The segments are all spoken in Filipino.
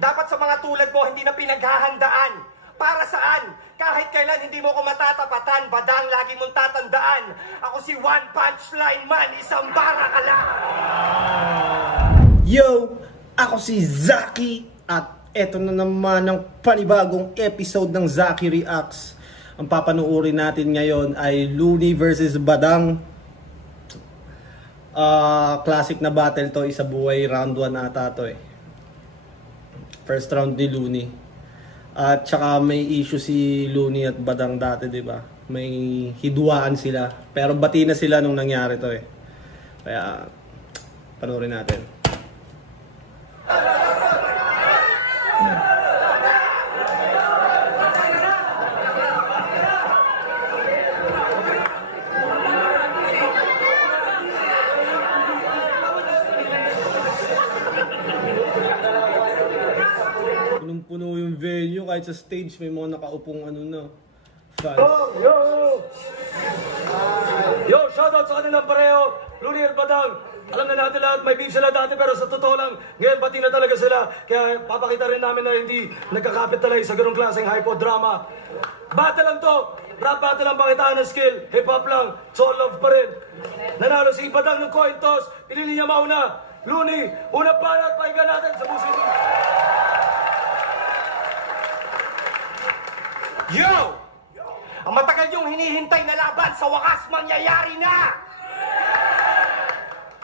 Dapat sa mga tulad mo, hindi na pinaghahandaan. Para saan? Kahit kailan hindi mo ko matatapatan, badang lagi mong tatandaan. Ako si One Punch Line Man, isang bara ka lang. Yo! Ako si Zaki at eto na naman ang panibagong episode ng Zaki Reacts. Ang papanuorin natin ngayon ay Looney versus Badang. Classic na battle to, isa buhay, round 1 ata to eh. First round ni Looney. At saka may issue si Looney at Badang dati, di ba? May hidwaan sila. Pero bati na sila nung nangyari to eh. Kaya panoorin natin. Punong-puno yung venue, kahit sa stage may mga nakaupong fans. Yo, shoutout sa kanilang pareho, Looney at Badang. Alam na natin lahat, may beef sila dati, pero sa totoo lang, ngayon pati na talaga sila. Kaya papakita rin namin na hindi nagkakapit talaga sa ganung klaseng hypo-drama. Battle lang to, rap battle lang pakitaan ng skill, hip-hop lang, soul love pa rin. Nanalo si Badang ng coin toss, pinili niya mauna. Looney, unang palat, pahinga natin sa musik. Yo! Ang matagal yung hinihintay na laban sa wakas mangyayari na!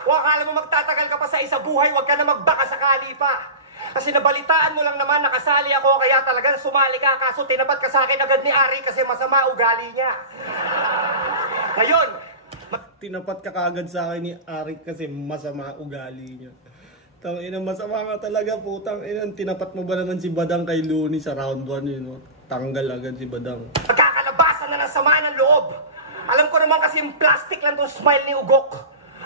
Kung akala mo magtatagal ka pa sa isa buhay, huwag ka na magbaka sakali pa. Kasi nabalitaan mo lang naman nakasali ako, kaya talagang sumali ka, kaso tinapat ka sa akin agad ni Ari kasi masama ugali niya. Ngayon, Tinapat ka kagad sa akin ni Ari kasi masama ugali niya. Tangina, masama nga talaga, putang ina. Tinapat mo ba naman si Badang kay Looney sa round 1 yun, no? Tanggal agad si Badang. magkakalabasan na ng sama ng loob. Alam ko naman kasi yung plastic lang tong smile ni Ugok.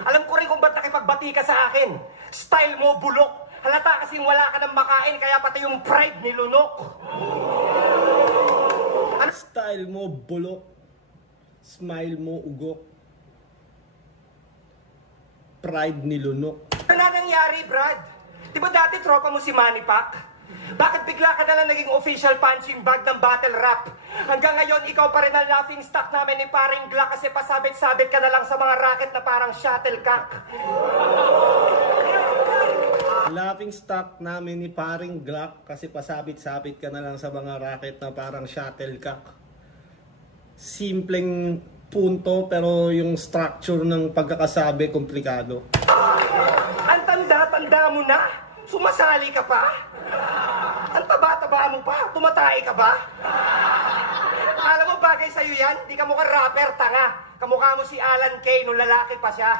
Alam ko rin kung ba't nakipagbati ka sa akin. Style mo bulok. Halata kasing wala ka ng makain, kaya pati yung pride ni Lunok. Style mo bulok. Smile mo ugok. Pride ni Lunok. Ano na nangyari, Brad? Di ba dati tropa mo si Manny Pac? Bakit bigla ka na lang naging official punching bag ng battle rap? Hanggang ngayon, ikaw pa rin ang laughing stock namin ni Paring Glock kasi pasabit-sabit ka na lang sa mga racket na parang shuttlecock. Laughing stock namin ni Paring Glock kasi pasabit-sabit ka na lang sa mga racket na parang shuttlecock. Simpleng punto pero yung structure ng pagkakasabi komplikado. Ang tanda-tanda mo na? Sumasali ka pa? Ang taba-taba mo pa? Tumatay ka ba? Alam mo, bagay sa'yo yan? Di ka mukhang rapper, tanga. Kamukha mo si Alan Kay nung lalaki pa siya.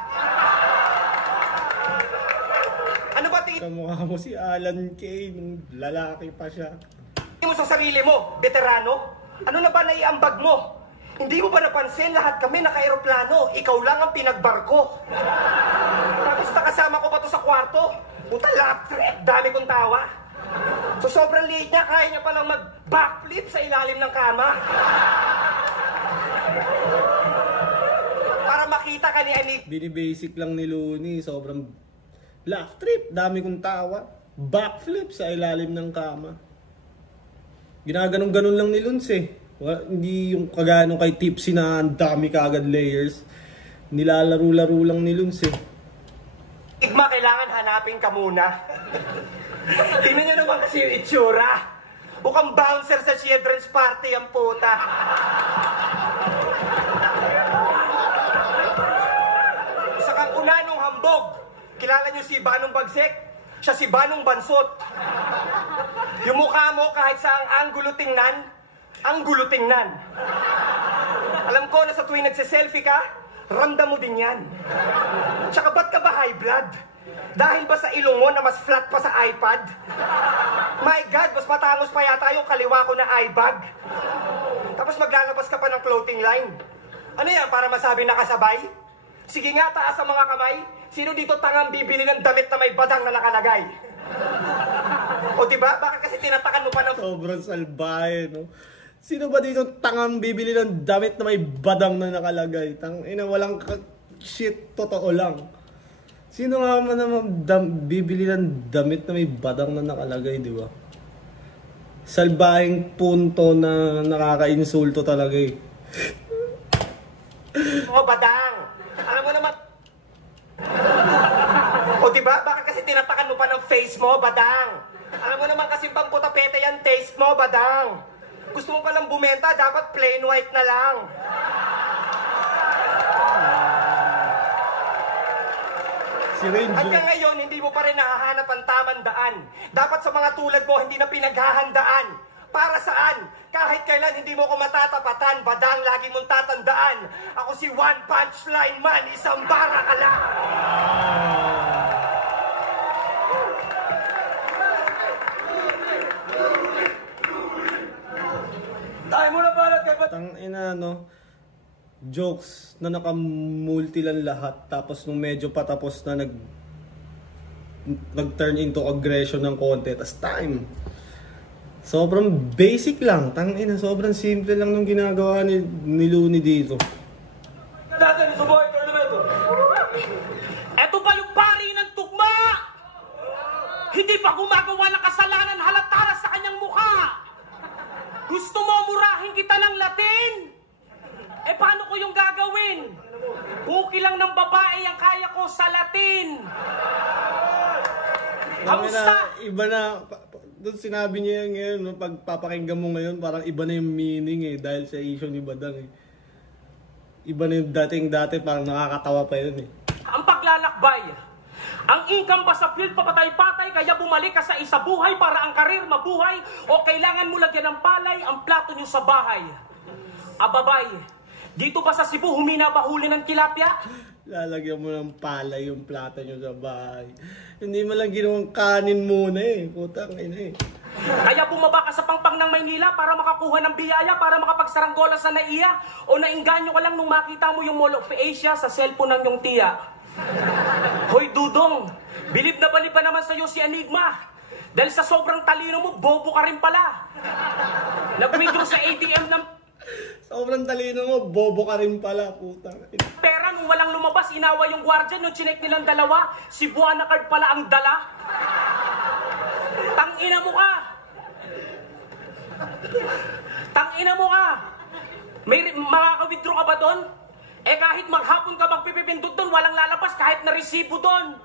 Ano ba tingin Kamukha mo si Alan Kay nung lalaki pa siya. mo sa sarili mo, veterano? Ano na ba naiambag mo? Hindi mo ba napansin lahat kami naka-aeroplano? Ikaw lang ang pinagbarko. Tapos nakasama ko pa to sa kwarto. Puta, lap trip, dami kong tawa. So sobrang liit niya, kaya niya palang mag-backflip sa ilalim ng kama. Para makita ka ni Anik. Binibasic lang ni Looney, sobrang laugh trip, dami kong tawa. Backflip sa ilalim ng kama. Ginaganon-ganon lang ni Luns eh. Hindi yung kagano kay Tipsy na ang dami kagad layers. Nilalaro-laro lang ni Luns eh. Igma, kailangan hanapin ka muna. Tingnan niyo naman kasi yung itsura. Mukhang bouncer sa children's party ang puta. Isa kang una nung hambog. Kilala niyo si Banong Bagsek? Siya si Banong Bansot. Yung mukha mo kahit sa ang anggulo tingnan, ang gulo tingnan. Alam ko na sa tuwing nagsiselfie ka, ramdam mo din yan. Tsaka ba't ka ba high blood? Dahil ba sa ilong mo na mas flat pa sa iPad? My God, mas matangos pa yata yung kaliwa ko na iBag. Tapos maglalabas ka pa ng clothing line. Ano yan, para masabi na kasabay? Sige nga, taas ang mga kamay. Sino dito tangang bibili ng damit na may badang na nakalagay? O diba? Bakit kasi tinatakan mo pa ng... Sobrang salbahe, no? Sino ba dito tangang bibili ng damit na may badang na nakalagay? Tang ina, walang shit, totoo lang. Sino nga man naman bibili ng damit na may badang na nakalagay, di ba? Salbahing punto na nakaka-insulto talaga eh. O badang, alam mo naman. O diba, bakit kasi tinapakan mo pa ng face mo, badang? Alam mo naman kasi pang putapete yan, taste mo, badang. Gusto mo palang bumenta, dapat plain white na lang. Si Renjo. Hanggang ngayon, hindi mo pa rin nahahanap ang tamang daan. Dapat sa mga tulad mo, hindi na pinaghahandaan. Para saan? Kahit kailan hindi mo ko matatapatan, badang, lagi mong tatandaan. Ako si One Punch Line Man, isang bara ka lang. Tayo muna balat kay Tang ina no. Jokes na nakamulti lang lahat, tapos nung medyo patapos na nag-turn into aggression ng konti, tas time. Sobrang basic lang, tang ina, sobrang simple lang nung ginagawa ni Looney dito. natin sa buhay tournament. Eto ba yung pari ng tugma? Hindi ba gumagawa ng kasalanan halata sa kanyang mukha? Gusto mo murahin kita ng Latin? Eh paano ko yung gagawin? Buki lang ng babae ang kaya ko sa Latin. Kamusta? Iba na, doon sinabi niya ngayon, no, pag papakinggan mo ngayon, parang iba na yung meaning eh, dahil sa issue ni Badang eh. Iba na yung dating-dati, parang nakakatawa pa yun eh. Ang paglalakbay. Ang income ba sa field papatay-patay kaya bumalik ka sa isa buhay para ang karir mabuhay o kailangan mo lagyan ng palay ang plato nyo sa bahay? Ababay, dito ba sa Cebu humina ba huli ng tilapia? Lalagyan mo ng palay yung plato nyo sa bahay. Hindi mo lang ginawang kanin muna eh. Putang ina eh. Kaya bumaba ka sa pangpang ng Maynila para makakuha ng biyaya, para makapagsaranggola sa naiya, o nainganyo ka lang nung makita mo yung Mall of Asia sa cellphone ng yung tiya. Hoy Dudong, bilib na bali pa naman sa'yo si Enigma. Dahil sa sobrang talino mo, bobo ka rin pala. Nag-withdraw sa ATM ng Sobrang talino mo, bobo ka rin pala. Putang ina. pera nung walang lumabas, inawa yung gwardiya, nung chinek nilang dalawa, si Buana card pala ang dala. Tangina mo ka! Tangina mo ka! May makaka-withdraw ka ba doon? Eh kahit maghapon ka magpipipindot doon, walang lalabas kahit na-resibo doon.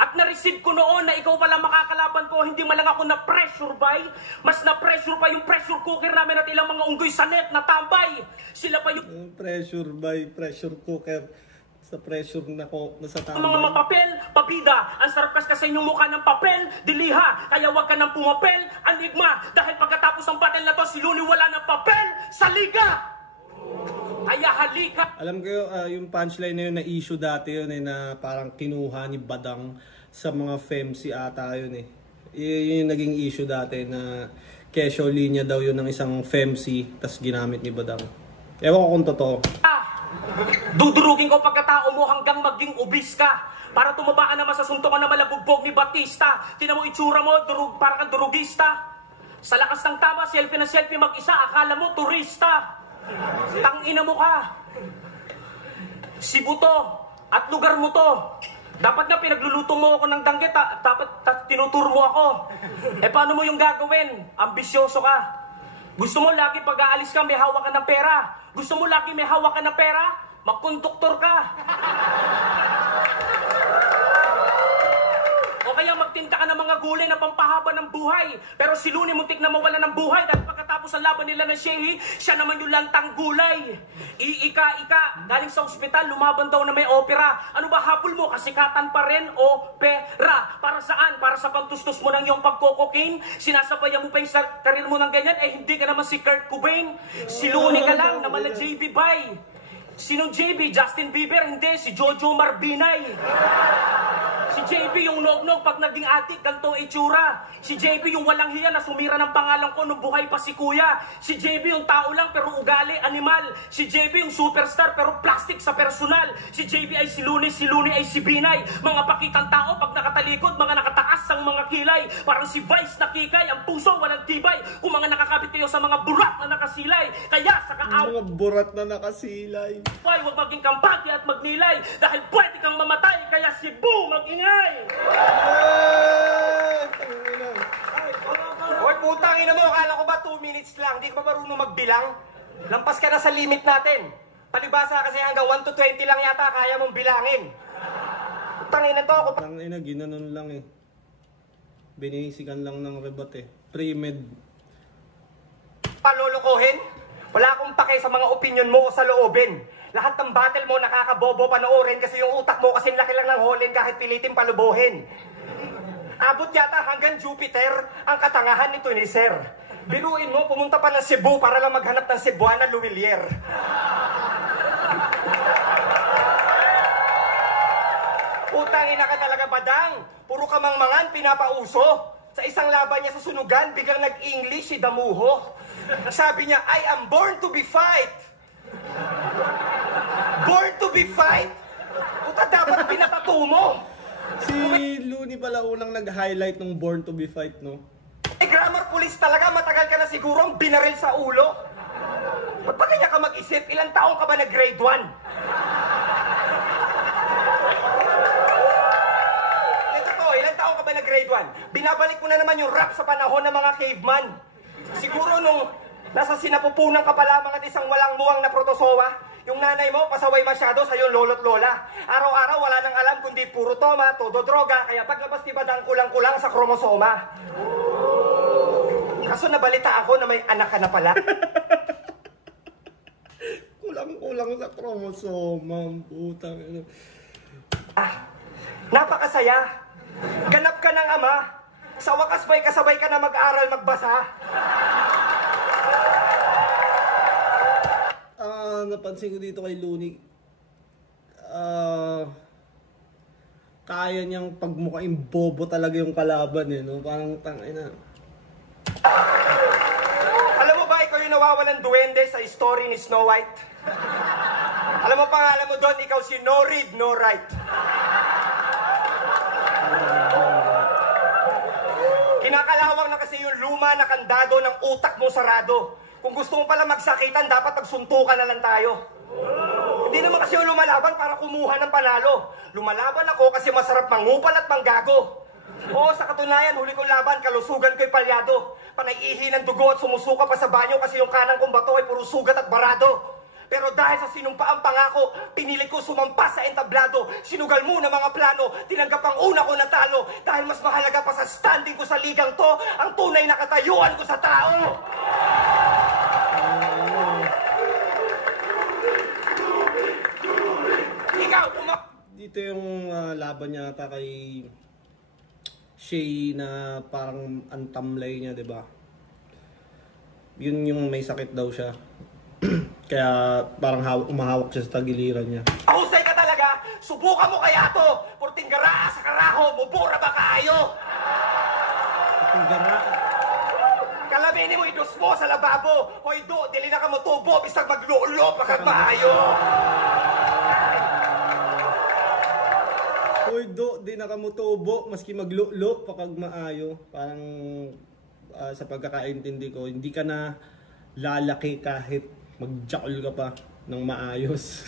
At na-receive ko noon na ikaw pala makakalaban ko, hindi man lang ako na-pressure by. Mas na-pressure pa yung pressure cooker namin at ilang mga unggoy sa net na tambay. Sila pa yung Pressure by pressure cooker. Sa pressure na ko, nasa mga tambay. mapapel, papida. Ang sarap kasi sa inyong mukha ng papel, diliha. Kaya wag ka nang pumapel, Enigma. Dahil pagkatapos ng battle na to, si Looney wala ng papel sa liga. Kaya halika. Alam ko yung punchline na yun na issue dati yun eh, na parang kinuha ni Badang sa mga femsi ata yun eh. Yun yung naging issue dati na kesyo linya daw yun ng isang femsi tas ginamit ni Badang. Ewan ko kung totoo. Dudurugin ko pagkatao mo hanggang maging ubis ka. Para tumabaan naman sa suntukan na malabugbog ni Batista. Tinan mo itsura mo, parang kang durugista. Sa lakas ng tama, selfie na selfie mag-isa, akala mo turista. Tangina mo ka. Cebu to at lugar mo to. Dapat nga pinagluluto mo ako ng danggit, dapat tinuturo mo ako. Eh paano mo yung gagawin? Ambisyoso ka. Gusto mo lagi pag aalis ka may hawak ka ng pera. Gusto mo lagi may hawak ka ng pera? Magkonduktor ka. O kaya magtinda ka ng mga gulay na pampahaba ng buhay. Pero si Looney muntik na mawala ng buhay dahil pagkatapos ang laban nila ng Shehi, siya naman yung lantang gulay. Ika, galing sa ospital, lumaban daw na may opera. Ano ba habol mo? Kasikatan pa rin o pera? Para saan? Para sa pagtustos mo ng iyong pagkokokain? Sinasabayan mo pa yung karir mo ng ganyan? Eh hindi ka naman si Kurt Cobain. Si Looney ka lang na mala JB Bay. Sinong JB? Justin Bieber? Hindi, si Jojo Marbinay. Si JB yung nog-nog pag naging adik, ganito itsura. Si JB yung walang hiya na sumira ng pangalan ko nung buhay pa si kuya. Si JB yung tao lang pero ugali, animal. Si JB yung superstar pero plastic sa personal. Si JB ay si Looney ay si Binay. Mga pakitang tao pag nakatalikod, mga nakataas ang mga kilay. Parang si Vice na kikay, ang puso walang tibay. Kung mga nakakabit kayo sa mga burat na nakasilay. Kaya sa kaaw... Mga burat na nakasilay. Huwag maging kampante at magnilay dahil pwede kang mamatay, kaya Cebu, mag-ingay! Hoy, putang ina mo, akala ko ba 2 minutes lang? Di ka ba marunong magbilang? Lampas ka na sa limit natin. Palibasa kasi hanggang 1 to 20 lang yata kaya mong bilangin. Putang ina to ako. Putang ina, ginanon lang eh. Binisikan lang ng rebat eh. Pre-med. Palolokohin? Wala akong pake sa mga opinion mo o sa loobin. Lahat ng battle mo nakakabobo panoorin kasi yung utak mo kasing laki lang ng holin kahit pilitin palubuhin. Abot yata hanggang Jupiter ang katangahan nito ni Sir. Biruin mo, pumunta pa ng Cebu para lang maghanap ng Cebuana Luwilier. Utangin na ka talaga, Badang. Puro kamangmangan, pinapauso. Sa isang laban niya sa sunugan, biglang nag-English si Damuho. Sabi niya, I am born to be fight. Born to be fight? Puta, dapat pinatato mo. Si Looney pala unang nag-highlight ng Born to be Fight, no? Eh, grammar police talaga, matagal ka na siguro ang binaril sa ulo. Ba't ba kanya ka mag-isip? Ilang taong ka ba na grade 1? Ito to, ilang taong ka ba na grade 1? Binabalik mo na naman yung rap sa panahon ng mga caveman. Siguro nung nasa sinapupunan ka pa lamang at isang walang muwang na protozoa, yung nanay mo, pasaway masyado sa yung lolo't lola. Araw-araw, wala nang alam kundi puro toma, todo droga, kaya paglabas ni Badang kulang-kulang sa kromosoma. Kaso nabalita ako na may anak ka na pala. Kulang-kulang sa chromosome, putang ina. Ah, napakasaya. Ganap ka ng ama. Sa wakas ba'y kasabay ka na mag-aral magbasa? Napansin ko dito kay Looney, kaya niyang pagmukain bobo talaga yung kalaban eh, no? Parang tangina. Alam mo ba, ikaw yung nawawalan duwende sa story ni Snow White? Alam mo pangalan mo doon, ikaw si No Read, No Write. Kinakalawang na kasi yung luma na kandado ng utak mo sarado. Kung gusto mo pala magsakitan, dapat magsuntukan na lang tayo. Hindi naman kasi yung lumalaban para kumuha ng panalo. Lumalaban ako kasi masarap mangupal at manggago. Oo, sa katunayan, huli kong laban, kalusugan ko'y palyado. Panay-ihi ng dugo at sumusuka pa sa banyo kasi yung kanang kong bato ay puro sugat at barado. Pero dahil sa sinumpaang pangako, pinilit ko sumampas sa entablado. Sinugal mo na mga plano, tinanggap ang una ko na talo. Dahil mas mahalaga pa sa standing ko sa ligang to, ang tunay na katayuan ko sa tao. Ikaw, Dito yung laban niya ata kay Shay na parang antamlay niya, 'di ba? Yun yung may sakit daw siya. Kaya parang umahawak siya sa tagiliran niya. Ahusay ka talaga! Subukan mo kaya to! Porting garaa sa karaho, bubura ba kaayo? Ang gara. Kalabini mo idos mo sa lababo. Hoy do, dili na ka mo tubo, bisag maglulo pa kag maayo. Hoy do, di na kamutubo, maski maglulo pa kag maayo. Parang sa pagkakaintindi ko, hindi ka na lalaki kahit magjakol ka pa ng maayos.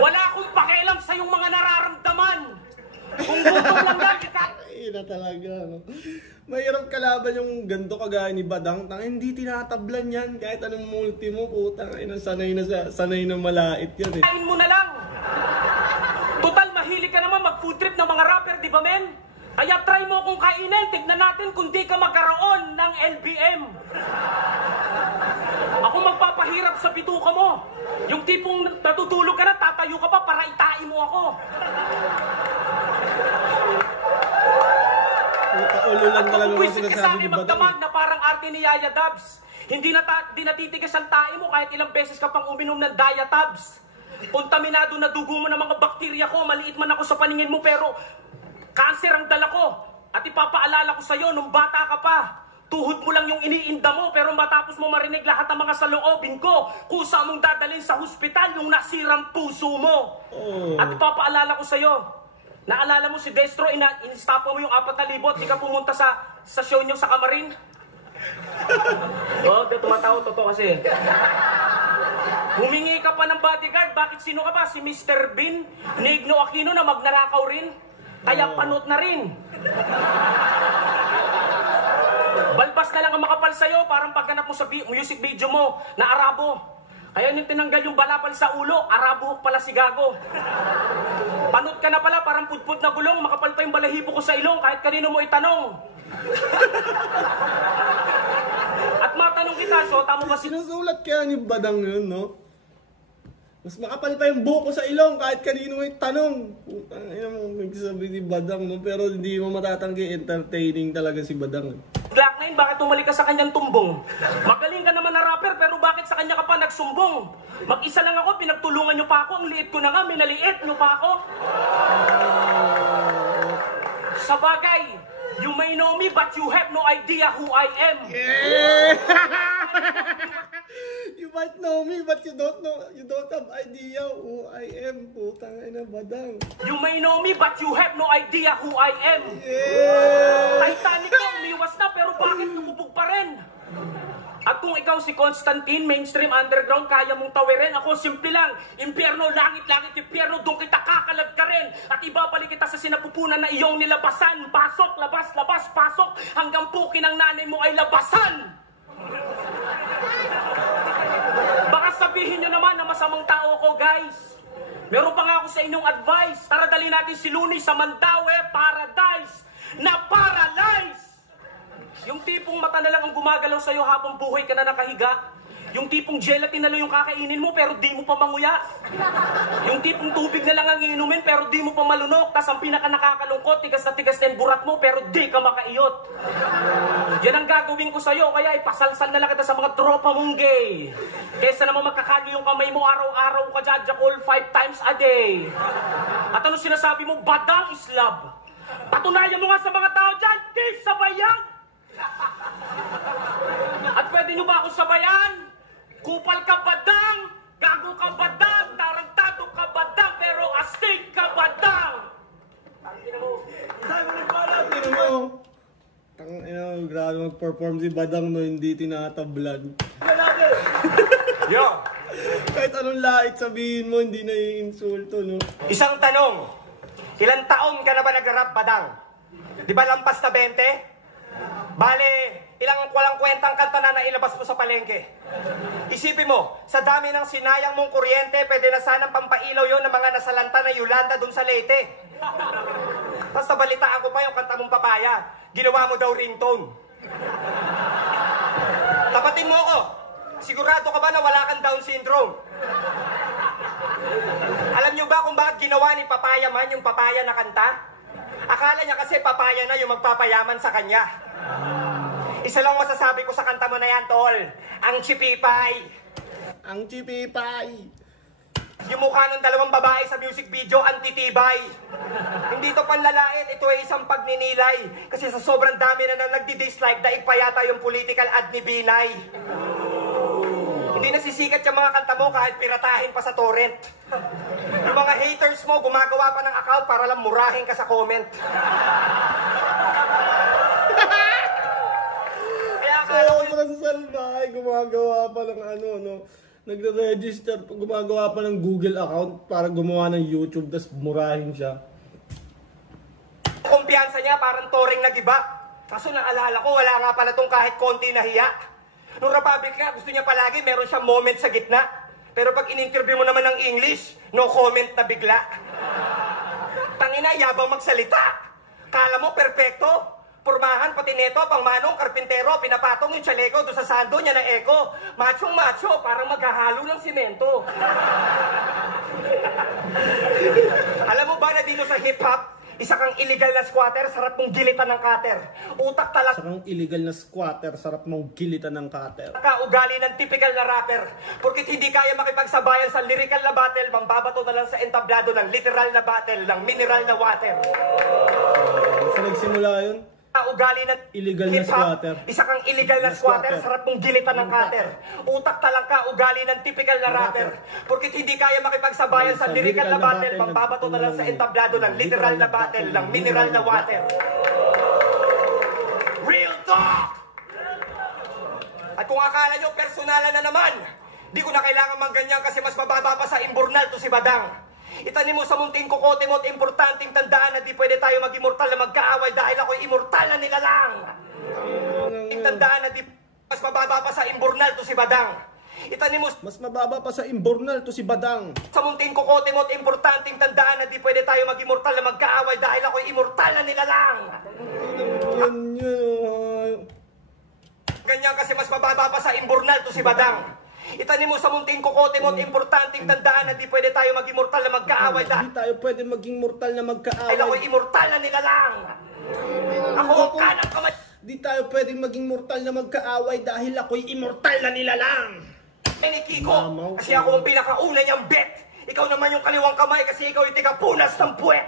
Wala akong pakialam sa yung mga nararamdaman. Kung gutom lang natin ka... Ina talaga, no? Mahirap kalaban yung ganto kagaya ni Badang. Hindi tinatablan yan. Kahit anong multi mo, putang ina, sanay na malait yan eh. Kain mo na lang. Total, mahilig ka naman mag-food trip ng mga rapper, di ba men? Kaya try mo kung kainin, tignan natin kung di ka magkaroon ng LBM. Ako magpapahirap sa bituka mo. Yung tipong natutulog ka na, tatayo ka pa para itain mo ako. Ulo lang talaga Kung ang wisit ka sinasabi sa ni akin Badang. magdamag na parang arte ni Yaya Dubs. Hindi natitigas ang tae mo kahit ilang beses ka pang uminom ng Diatabs. Kontaminado na dugo mo ng mga bakterya ko. Maliit man ako sa paningin mo pero cancer ang dala ko. At ipapaalala ko sa'yo nung bata ka pa. Tuhod mo lang yung iniinda mo pero matapos mo marinig lahat ng mga saloobin ko. Kusa mong dadalhin sa hospital yung nasirang puso mo. At ipapaalala ko sa'yo. Naalala mo si Destro, inistapa mo yung 4,000 at di ka pumunta sa show nyo sa Kamarin? Oo, tumatawa, totoo kasi. Humingi ka pa ng bodyguard, bakit sino ka ba? Si Mr. Bean? Ni Igno Aquino na magnanakaw rin? Kaya panot na rin. Balbas na lang ang makapal sa'yo, parang pagganap mo sa music video mo na Arabo. Kaya yung tinanggal yung balapal sa ulo, Arabo pala si Gago. Panot ka na pala, parang pudpud na gulong, makapal pa yung balahibo ko sa ilong, kahit kanino mo itanong. At matanong kita, so, tamo ba Sinusulat kaya ni Badang yun, no? Mas makapal pa yung buko sa ilong kahit kanino may tanong. Putang ina mo, nagsasabi ni Badang, no? Pero hindi mo matatanggi, entertaining talaga si Badang. Black Nine, bakit tumalik ka sa kanyang tumbong? Magaling ka naman na rapper, pero bakit sa kanya ka pa nagsumbong? Mag-isa lang ako, pinagtulungan nyo pa ako, ang liit ko na nga, minaliit nyo pa ako. Sa bagay, you may know me, but you have no idea who I am. Yeah! You might know me, but you don't have idea who I am. Putang ina, Badang. You may know me, but you have no idea who I am. Yeah! Titanic ka, umiwas na, pero bakit lumubog pa rin? At kung ikaw si Constantine, mainstream underground, kaya mong tawirin. Ako, simple lang. Impyerno, langit, langit, impyerno, doon kita kakalag ka rin. At ibabalik kita sa sinapupunan na iyong nilabasan. Pasok, labas, labas, pasok. Hanggang pukin ng nanay mo ay labasan. Baka sabihin nyo naman na masamang tao ako, guys. Meron pa nga ako sa inyong advice. Tara, dali natin si Looney sa Mandaue Paradise na paralyze. Yung tipong mata na lang ang gumagalaw sa'yo habang buhay ka na nakahiga. Yung tipong gelatin na lang yung kakainin mo pero di mo pa manguya. Yung tipong tubig na lang ang iinumin pero di mo pa malunok. Tas ang pinaka nakakalungkot, tigas na tigas na yung burat mo pero di ka makaiyot. Yan ang gagawin ko sa'yo, kaya ipasalsal na lang kita sa mga tropa mong gay. Kesa naman magkakalo yung kamay mo araw-araw ka jajakol 5 times a day. At ano sinasabi mo? Badang is love. Patunayan mo nga sa mga tao dyan, di sabayan! At pwede nyo ba ako sabayan? Kupal ka Badang, gago ka Badang, tarantado ka Badang, pero astig ka Badang! Tino mo. Grabe mag-perform si Badang, no? Hindi tinatablan. Yo! Kahit anong lait sabihin mo, hindi na i-insulto, no? Isang tanong. Ilang taon ka na ba nag-rap, Badang? Di ba lampas na 20? Bale, ilang walang kwentang kanta na nailabas mo sa palengke. Isipin mo, sa dami ng sinayang mong kuryente, pwede na sanang pampailaw yon ng mga nasalanta na Yolanda dun sa Leyte. Tapos nabalitaan ko pa yung kanta mong Papaya. Ginawa mo daw ringtone. Tapatin mo ako. Sigurado ka ba na wala kang Down syndrome? Alam nyo ba kung bakit ginawa ni Papaya Man yung Papaya na kanta? Akala niya kasi papaya na yung magpapayaman sa kanya. Isa lang masasabi ko sa kanta mo na yan, tol. Ang chipipay. Ang chipipay. Yung mukha ng dalawang babae sa music video, antitibay. Hindi to panlalait, ito ay isang pagninilay. Kasi sa sobrang dami na nang nagdi-dislike, daig pa yata yung political ad ni Binay. Hindi nasisikat yung mga kanta mo kahit piratahin pa sa torrent. Yung mga haters mo, gumagawa pa ng account para lang murahin ka sa comment. Kaya Sobrang salbahe, gumagawa pa ng ano, no? Nagre-register, gumagawa pa ng Google account para gumawa ng YouTube, tas murahin siya. kumpiyansa niya parang toring nag-iba. Kaso naalala ko, wala nga pala tong kahit konti na hiya. Nung Republic nga, gusto niya palagi meron siyang moment sa gitna. Pero pag in-interview mo naman ng English, no comment na bigla. Tangina, yabang magsalita. Kala mo, perpekto. Purmahan, patineto, pangmanong, karpintero, pinapatong yung chaleko doon sa sando niya ng eko. Machong macho, parang maghahalo ng simento. Alam mo ba na dito sa hip-hop, isa kang illegal na squatter, sarap mong gilitan ng cutter. Utak talaga. Isa kang illegal na squatter, sarap mong gilitan ng cutter. Ugali ng typical na rapper. Porkit hindi kaya makipagsabayan sa lyrical na battle, mambabato na lang sa entablado ng literal na battle, ng mineral na water. Saan nagsimula yun? Ugali ng Illegal na squatter. Isa kang illegal na squatter, sarap mong gilitan ng cutter. Utak talang ka, ugali ng typical na rapper. Porkit hindi kaya makipagsabayan sa lyrical na battle, mambabato na lang sa entablado ng literal na battle, ng mineral na water. Real talk! kung akala nyo personalan na naman, di ko na kailangan mangganyan kasi mas mababa pa sa imburnal to si Badang. Itanim mo sa munting kukote mo at importanteng tandaan na di pwede tayo mag-immortal na magkaaway dahil ako'y immortal na nilalang. Tandaan na di mas mababa pa sa imburnal to si Badang. Itanim mo Mas mababa pa sa imburnal to si Badang. sa munting kukote mo at importanteng tandaan na di pwede tayo mag-immortal na magkaaway dahil ako'y immortal na nilalang. Ganyan kasi mas mababa pa sa imburnal to si Badang. Itanim mo sa munting kukote mo at importanteng tandaan na di pwede tayo mag-immortal na magkaaway dahil Hindi tayo pwede maging mortal na magkaaway. ako'y immortal na nilalang. Ako ang kanang kamay. Di tayo pwede maging mortal na magkaaway dahil ako'y immortal na nilalang. Ni Kiko, kasi ako ang pinakauna niyang bet. Ikaw naman yung kaliwang kamay kasi ikaw yung tigapunas ng puwet.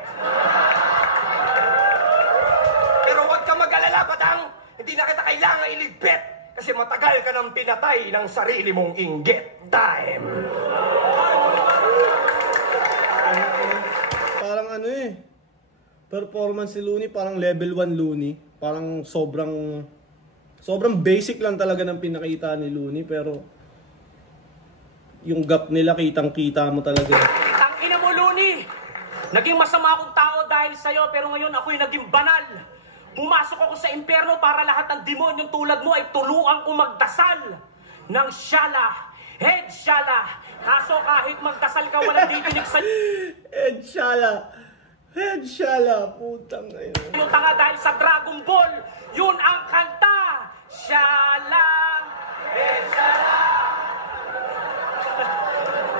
Pero huwag ka mag-alala, Badang. Hindi na kita kailangan iligpit. Kasi matagal ka nang pinatay ng sarili mong inggit. Time. Parang ano performance si Looney, parang level 1 Looney. Parang sobrang basic lang talaga ng pinakita ni Looney, pero yung gap nila kitang-kita mo talaga. Tangina mo, Looney! Naging masama akong tao dahil sa'yo, pero ngayon ako'y naging banal. Pumasok ako sa impyerno para lahat ng demonyong tulad mo ay tuluang magdasal ng syala. Head syala. Kaso kahit magdasal ka, walang dikinig sa Head shala, putang ngayon. yung tanga dahil sa Dragon Ball. Yun ang kanta. Syala. Head syala.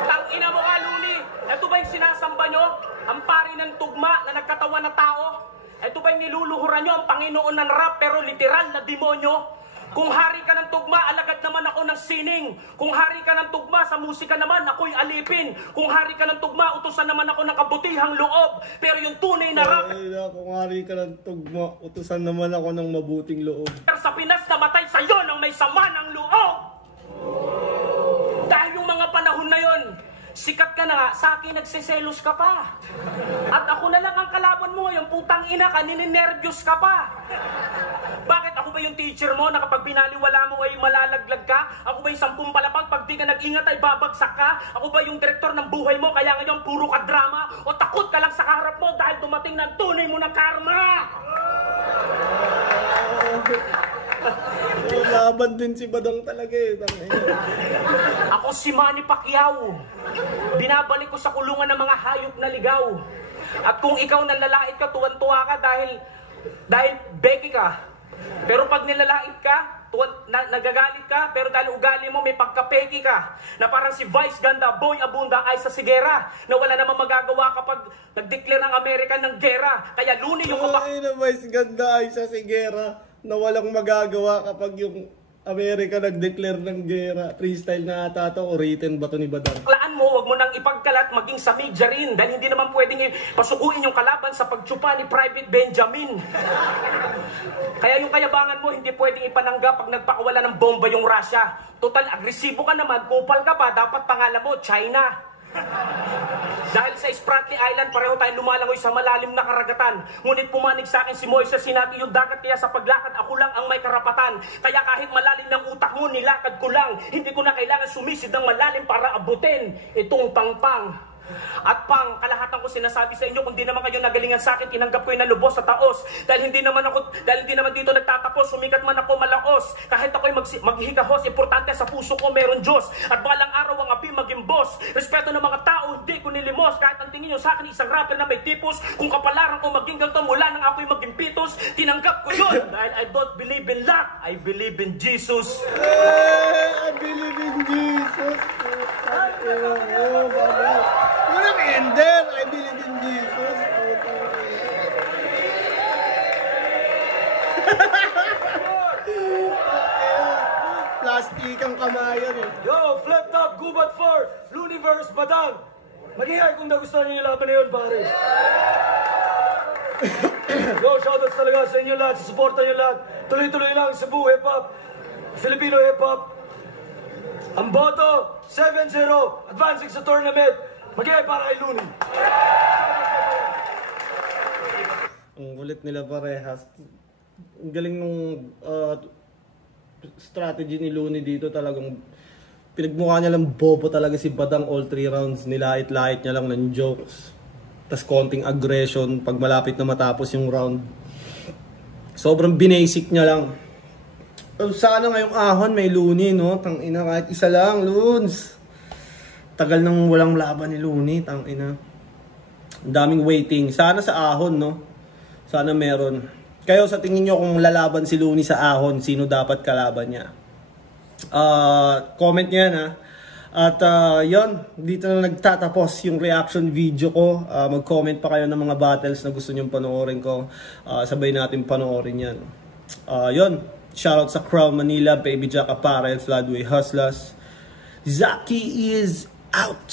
Tangina mo ka, Looney. Ito ba yung sinasamba nyo? Ang pari ng tugma na nagkatawan na tao? Ito ba yung niluluhuran nyo? Ang Panginoon ng rap pero literal na demonyo? Kung hari ka ng tugma, alagad naman ako ng sining. Kung hari ka ng tugma, sa musika naman, ako'y alipin. Kung hari ka ng tugma, utusan naman ako ng kabutihang loob. Pero yung tunay na rap, Kung hari ka ng tugma, utusan naman ako ng mabuting loob. sa Pinas namatay sa'yo ng may sama ng loob. Dahil yung mga panahon na yon, sikat ka na nga, sa akin nagsiselos ka pa. At ako na lang ang kalaban mo ngayon, putang ina ka, nininervyos ka pa. Bakit ako ba yung teacher mo na kapag binaliwala mo ay malalaglag ka? Ako ba yung 10 palapag pag di ka nag-ingat ay babagsak ka? Ako ba yung direktor ng buhay mo kaya ngayon puro ka drama? O takot ka lang sa kaharap mo dahil dumating na ang tunay mo na karma? Laban din si Badang talaga Ako si Manny Pacquiao. Binabalik ko sa kulungan ng mga hayop na ligaw. At kung ikaw nalalait ka, tuwan-tuwa ka dahil beki ka. Pero pag nilalait ka, nagagalit ka, pero dahil ugali mo may pagkapeki ka. Na parang si Vice Ganda, Boy Abunda ay sa sigera. Na wala namang magagawa kapag nag-declare ang Amerika ng gera. Kaya Looney yung Ay, na Vice Ganda ay sa sigera na walang magagawa kapag yung Amerika nag-declare ng gera. Freestyle na ata to o written ba to ni Badang? Baklaan mo, wag mo nang ipagkalat maging sa media rin dahil hindi naman pwedeng pasukuin yung kalaban sa pagtsupa ni Private Benjamin. Kaya yung kayabangan mo hindi pwedeng ipanangga pag nagpakawala ng bomba yung Russia. Total, agresibo ka naman, kupal ka pa, dapat pangalan mo, China. Dahil sa Spratly Island, pareho tayong lumalangoy sa malalim na karagatan. Ngunit pumanig sa akin si Moises, sinabi yung dagat, kaya sa paglakad ako lang ang may karapatan. Kaya kahit malalim ng utak mo, nilakad ko lang. Hindi ko na kailangan sumisid ng malalim para abutin itong pangpang. At pang, kalahatan ko sinasabi sa inyo, kung di naman kayo nagalingan sa akin, tinanggap ko yung nalubos sa taos. Dahil hindi naman dito nagtatapos, sumikat man ako malaos. Kahit ako'y maghikahos, importante sa puso ko meron Diyos. At balang araw ang api maging boss. Respeto ng mga tao, hindi ko nilimos. Kahit ang tingin nyo sa akin, isang rapper na may tipos. Kung kapalaran ko maging ganito, mula nang ako'y maging pitos, tinanggap ko yun. Dahil I don't believe in luck, I believe in Jesus. I believe in Jesus. Yun ang ender. I believe in Jesus. Plastic ang kamayan Yo, flip top, gubat 4, Looneyverse, Badang. Mag-ihay kung nagustuhan niyo yung laban na yun, pare. Yo, shoutouts talaga sa inyo lahat, sa suporta niyo lahat. Tuloy-tuloy lang, Cebu Hip Hop, Filipino Hip Hop. Ang boto, 7-0, advancing sa tournament. Mag-ihay para kay Looney. Ang kulit nila parehas. Ang galing nung strategy ni Looney dito talagang pinagmukha niya lang bobo talaga si Badang all 3 rounds. Nilait-lait niya lang ng jokes. Tas konting aggression pag malapit na matapos yung round. Sobrang binasic niya lang. Sana ngayong ahon may Looney, no? Tangina, kahit isa lang, Loons. Tagal nang walang laban ni Looney, tangina. Ang daming waiting. Sana sa ahon, no? Sana meron. Kayo sa tingin nyo kung lalaban si Looney sa ahon, sino dapat kalaban niya? Comment nyo yan, ha? At yon, dito na nagtatapos yung reaction video ko. Mag-comment pa kayo ng mga battles na gusto nyong panoorin ko. Sabay natin panoorin yan. Yon, shoutout sa Crown Manila, Baby Jack Apparel, Floodway Hustlers. Zaki is out!